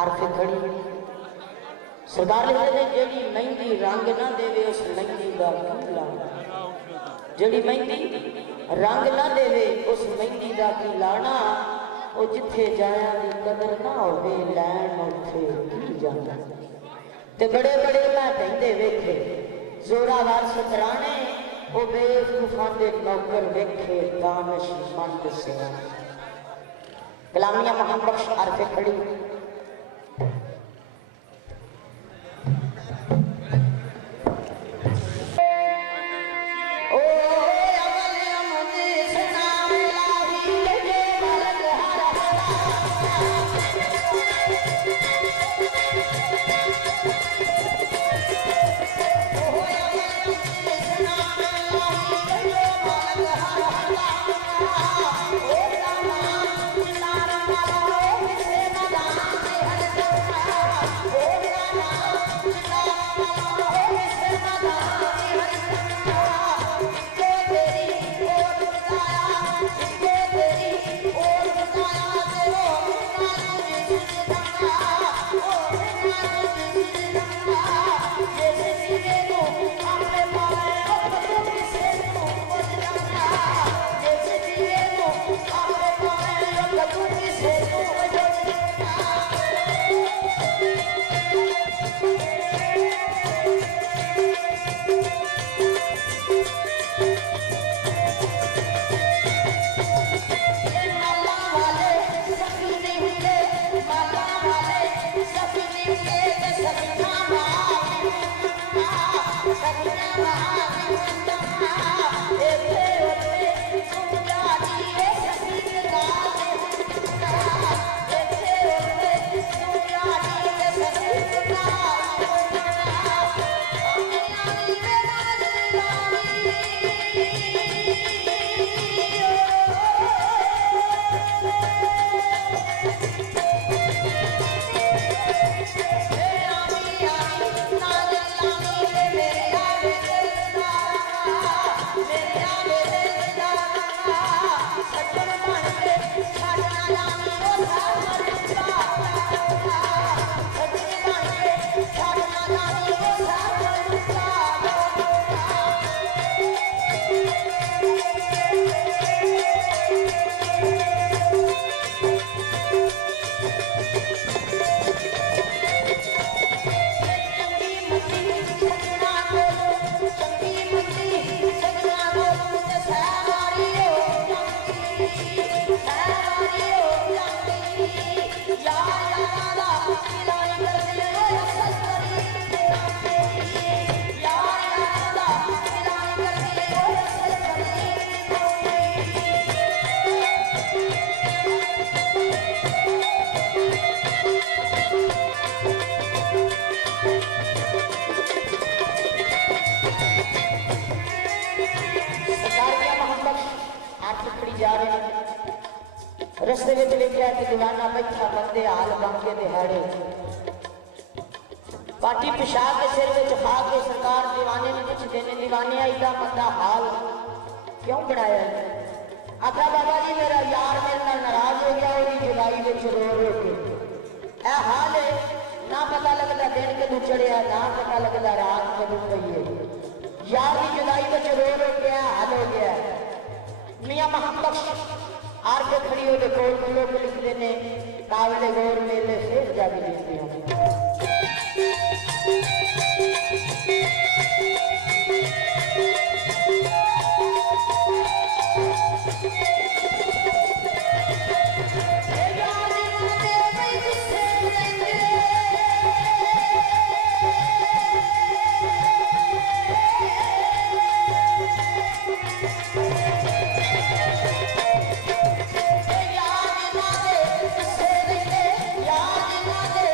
R K खड़ी सरदार लिखते ने जेड़ी मेहंदी रंग ना देवे उस मेहंदी का की लाना, जेड़ी मेहंदी रंग ना देवे उस मेहंदी का की लाना, वो जिथे जाया दी कदर ना होवे लैन उथे की जाना। ते बड़े बड़े मैं बहंदे वेखे जोरावर सतराने वो बेवकूफां दे नौकर वेखे दानिश मंद सियाने। कलामिया मोहम्मद बख्श आरके खड़ी रस्ते में लिखा कि दीवाना बैठा बंदे हाल बन के दिहाड़े पार्टी पिशा के सिर में खा के सरकार दीवाने ने कुछ देने दीवाने आईदा बंदा हाल क्यों बनाया है। आखा बाबा जी मेरा यार मेरे नाल नाराज हो गया और जुलाई में रो रो के ए हाल है ना पता लगता दिन कदू चढ़िया ना पता लगता रात कदू पई है यार की जुलाई में रो रो के हाल हो गया। मियां मोहम्मद आरके खड़ी हो कोल लोग लिखते ने कावले गौर मेले फिर जाके लिखते हैं। याद ना दे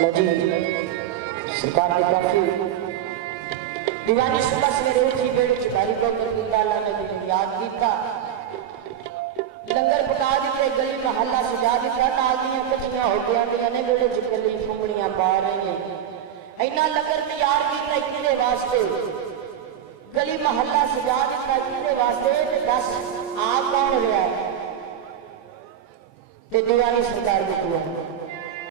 लो जी सरकार ने काफी दीवानी सुबह सवेरे उठी बेड़े चुकारी को अल्लाह नबी ने याद किया लंगर पका दिते गली महल्ला सजा दिता नाल दियां कच्चियां होटियां दियां ने बेड़े च गली फुंगड़ियां पा रही हैं इन्ना लंगर तैयार किया किहदे वास्ते गली महल्ला सजा दिता किहदे वास्ते ते दस आप कौन रहा है ते दीवानी सरकार दी दुआ